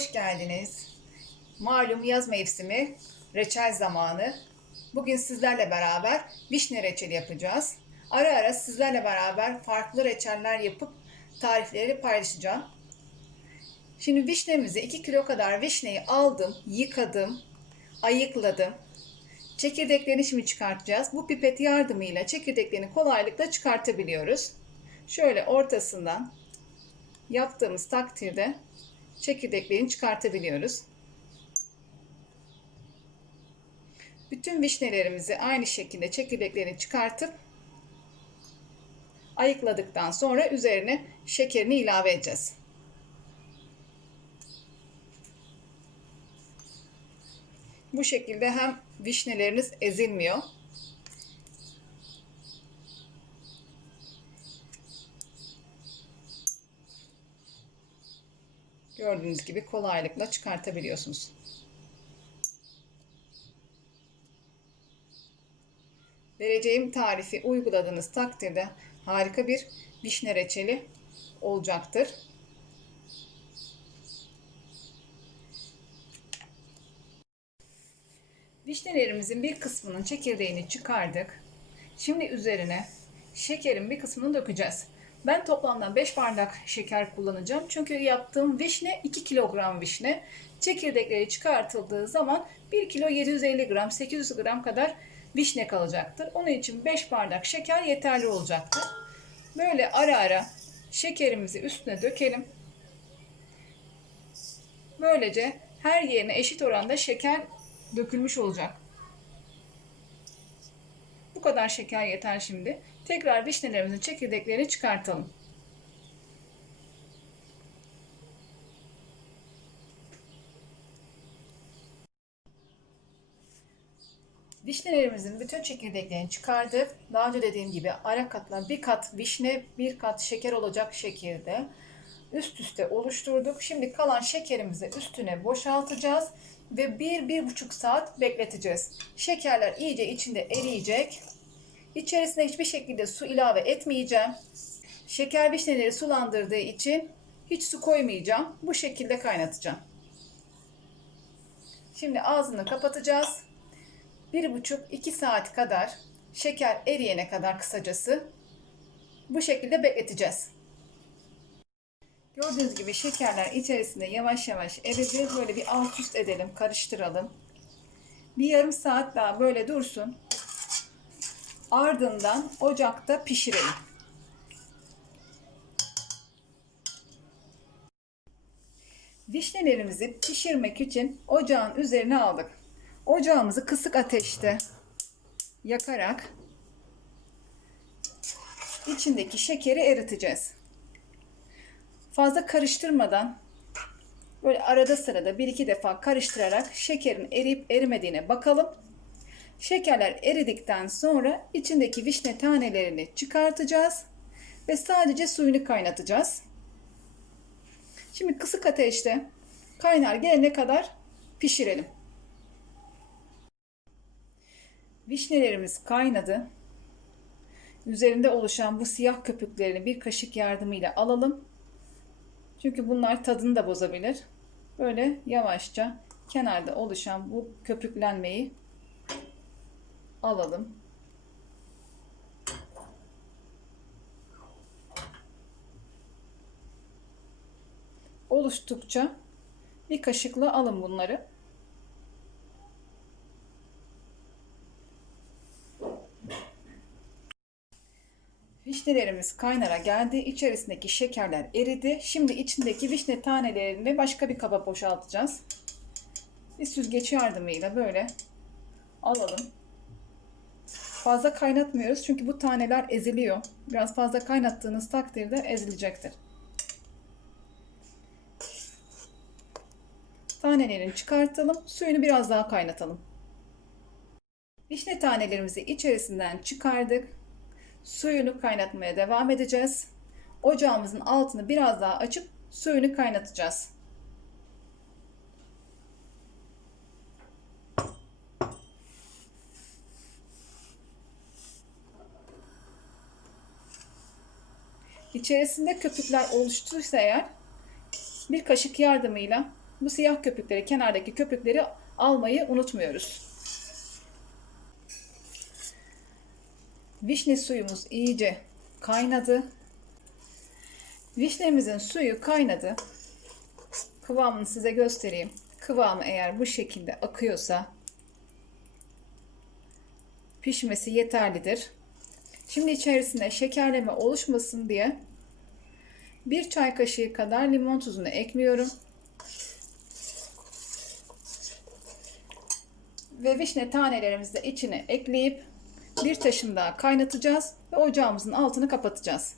hoş geldiniz. Malum yaz mevsimi, reçel zamanı. Bugün sizlerle beraber vişne reçeli yapacağız. Ara ara sizlerle beraber farklı reçeller yapıp tarifleri paylaşacağım. Şimdi vişnemizi 2 kilo kadar vişneyi aldım, yıkadım, ayıkladım. Çekirdeklerini şimdi çıkartacağız. Bu pipet yardımıyla çekirdeklerini kolaylıkla çıkartabiliyoruz. Şöyle ortasından yaptığımız takdirde çekirdeklerini çıkartabiliyoruz. Bütün vişnelerimizi aynı şekilde çekirdeklerini çıkartıp ayıkladıktan sonra üzerine şekerini ilave edeceğiz. Bu şekilde hem vişneleriniz ezilmiyor Gördüğünüz gibi kolaylıkla çıkartabiliyorsunuz. Vereceğim tarifi uyguladığınız takdirde harika bir vişne reçeli olacaktır. Vişnelerimizin bir kısmının çekirdeğini çıkardık. Şimdi üzerine şekerin bir kısmını dökeceğiz. Ben toplamda 5 bardak şeker kullanacağım. Çünkü yaptığım vişne 2 kilogram vişne. Çekirdekleri çıkartıldığı zaman 1 kilo 750 gram 800 gram kadar vişne kalacaktır. Onun için 5 bardak şeker yeterli olacaktır. Böyle ara ara şekerimizi üstüne dökelim. Böylece her yerine eşit oranda şeker dökülmüş olacak. Bu kadar şeker yeter şimdi. Tekrar vişnelerimizin çekirdeklerini çıkartalım. Vişnelerimizin bütün çekirdeklerini çıkardık. Daha önce dediğim gibi ara katla bir kat vişne, bir kat şeker olacak şekilde üst üste oluşturduk. Şimdi kalan şekerimizi üstüne boşaltacağız ve 1-1,5 saat bekleteceğiz. Şekerler iyice içinde eriyecek. İçerisine hiçbir şekilde su ilave etmeyeceğim. Şeker vişneleri sulandırdığı için hiç su koymayacağım. Bu şekilde kaynatacağım. Şimdi ağzını kapatacağız. 1,5-2 saat kadar şeker eriyene kadar kısacası bu şekilde bekleteceğiz. Gördüğünüz gibi şekerler içerisinde yavaş yavaş eridi. Böyle bir alt üst edelim, karıştıralım. Bir yarım saat daha böyle dursun. Ardından ocakta pişirelim. Vişnelerimizi pişirmek için ocağın üzerine aldık. Ocağımızı kısık ateşte yakarak içindeki şekeri eriteceğiz. Fazla karıştırmadan böyle arada sırada bir iki defa karıştırarak şekerin eriyip erimediğine bakalım. Şekerler eridikten sonra içindeki vişne tanelerini çıkartacağız ve sadece suyunu kaynatacağız. Şimdi kısık ateşte kaynar gelene kadar pişirelim. Vişnelerimiz kaynadı. Üzerinde oluşan bu siyah köpüklerini bir kaşık yardımıyla alalım. Çünkü bunlar tadını da bozabilir. Böyle yavaşça kenarda oluşan bu köpüklenmeyi alalım. Oluştukça bir kaşıkla alın bunları. Vişnelerimiz kaynara geldi. İçerisindeki şekerler eridi. Şimdi içindeki vişne tanelerini başka bir kaba boşaltacağız. Bir süzgeç yardımıyla böyle alalım. Fazla kaynatmıyoruz çünkü bu taneler eziliyor. Biraz fazla kaynattığınız takdirde ezilecektir. Tanelerini çıkartalım. Suyunu biraz daha kaynatalım. Vişne tanelerimizi içerisinden çıkardık. Suyunu kaynatmaya devam edeceğiz. Ocağımızın altını biraz daha açıp suyunu kaynatacağız. İçerisinde köpükler oluştuysa eğer bir kaşık yardımıyla Bu siyah köpükleri, kenardaki köpükleri almayı unutmuyoruz. Vişne suyumuz iyice kaynadı. Vişnemizin suyu kaynadı. Kıvamını size göstereyim. Kıvamı eğer bu şekilde akıyorsa pişmesi yeterlidir. Şimdi içerisine şekerleme oluşmasın diye bir çay kaşığı kadar limon tuzunu ekliyorum. Ve vişne tanelerimizi de içine ekleyip bir taşım daha kaynatacağız ve ocağımızın altını kapatacağız.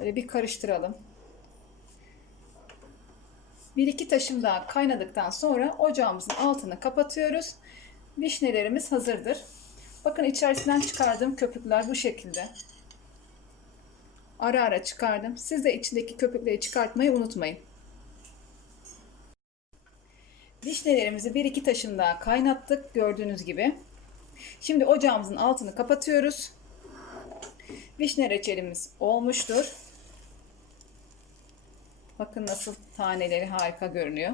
Böyle bir karıştıralım. Bir iki taşım daha kaynadıktan sonra ocağımızın altını kapatıyoruz. Vişnelerimiz hazırdır. Bakın içerisinden çıkardığım köpükler bu şekilde. Ara ara çıkardım. Siz de içindeki köpükleri çıkartmayı unutmayın. Vişnelerimizi bir iki taşım daha kaynattık gördüğünüz gibi. Şimdi ocağımızın altını kapatıyoruz. Vişne reçelimiz olmuştur. Bakın nasıl taneleri harika görünüyor.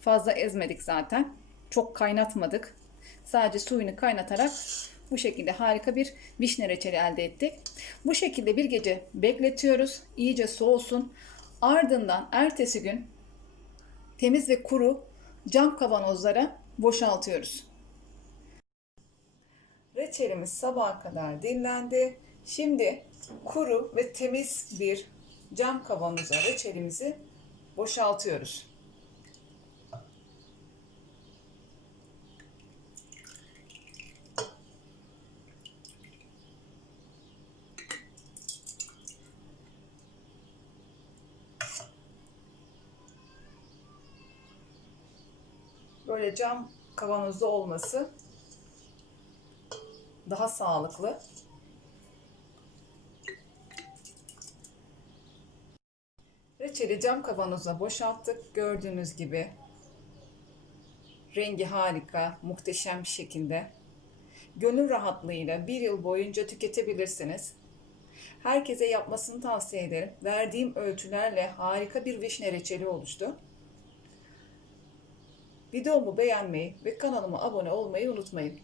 Fazla ezmedik zaten. Çok kaynatmadık. Sadece suyunu kaynatarak bu şekilde harika bir vişne reçeli elde ettik. Bu şekilde bir gece bekletiyoruz. İyice soğusun. Ardından ertesi gün temiz ve kuru cam kavanozlara boşaltıyoruz. Reçelimiz sabaha kadar dinlendi. Şimdi kuru ve temiz bir cam kavanoza reçelimizi boşaltıyoruz. Böyle cam kavanozda olması daha sağlıklı. Reçeli cam kavanoza boşalttık. Gördüğünüz gibi rengi harika, muhteşem bir şekilde. Gönül rahatlığıyla bir yıl boyunca tüketebilirsiniz. Herkese yapmasını tavsiye ederim. Verdiğim ölçülerle harika bir vişne reçeli oluştu. Videomu beğenmeyi ve kanalıma abone olmayı unutmayın.